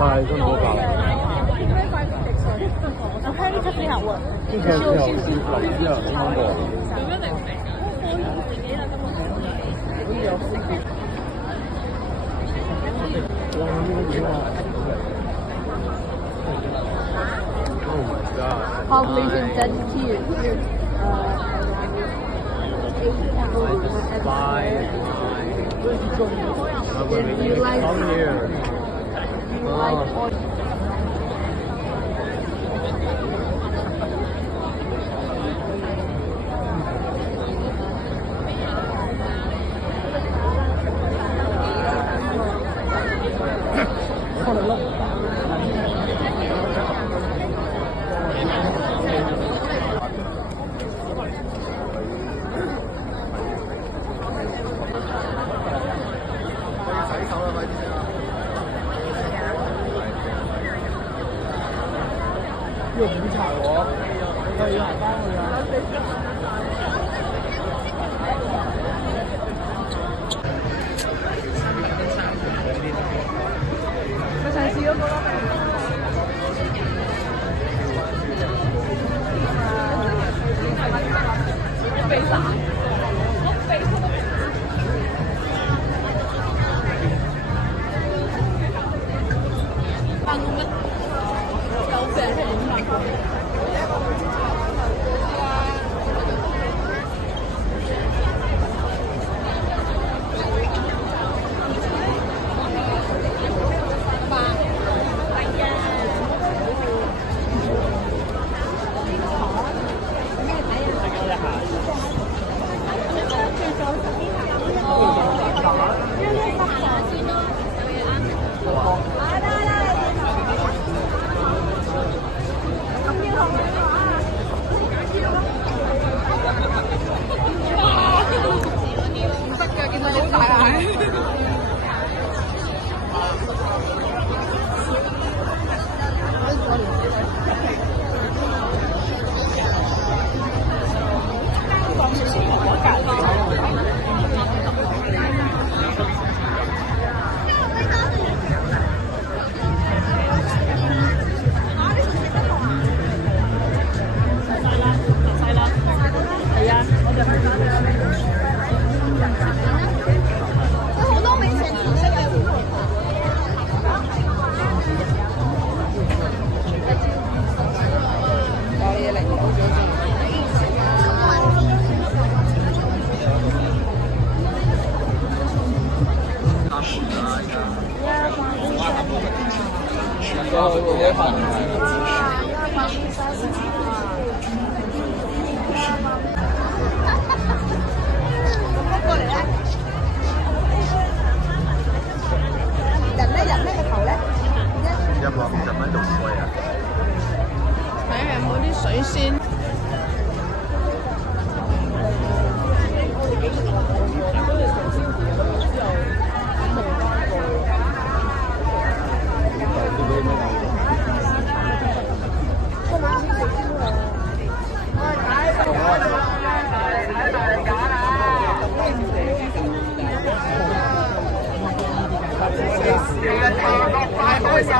快，真係好快。我看这挺好闻，之前有流失啊，聽講過。Oh my god. Population density is Bye. Do you like Come here. oil? 呢個警察喎，佢要行翻去啊！咪上次嗰個咯。被殺。150蚊仲貴啊！睇下有冇啲水仙。太開心啊！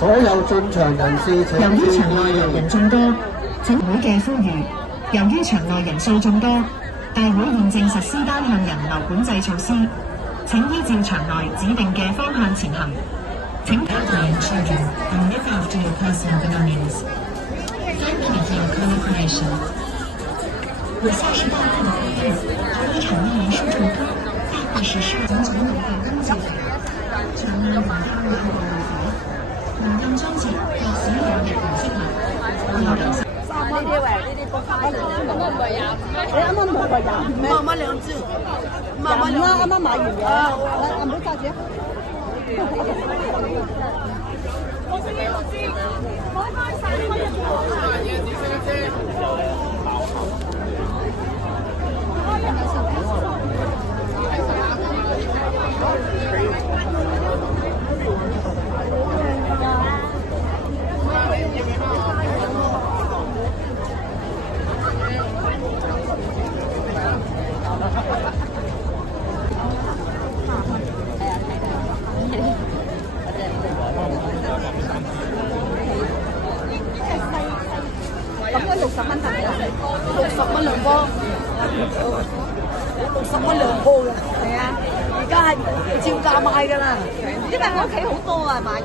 所有進場人士請由於場內人眾多，請會嘅呼籲。由於場內人數眾多，大會現正實施單向人流管制措施，請依照場內指定嘅方向前行。請Elderly and children and look after your personal belongings. Thank you for your cooperation. 以下是大会的规定：由于场内人数众多，大会实施紧急流动登记法，场内人流入后民用裝置或使用嘅顏色物，要留心。呢啲喂，呢啲。咁啊唔係廿五咩？你啱啱唔係話廿五咩？5萬蚊兩支，5萬蚊廿五啦，兩支。啱啱買完嘅。唔好揸住啊！咁樣60蚊得㗎60蚊兩波，60蚊兩波嘅。係啊，而家係照價賣㗎啦。因為我屋企好多啊買㗎。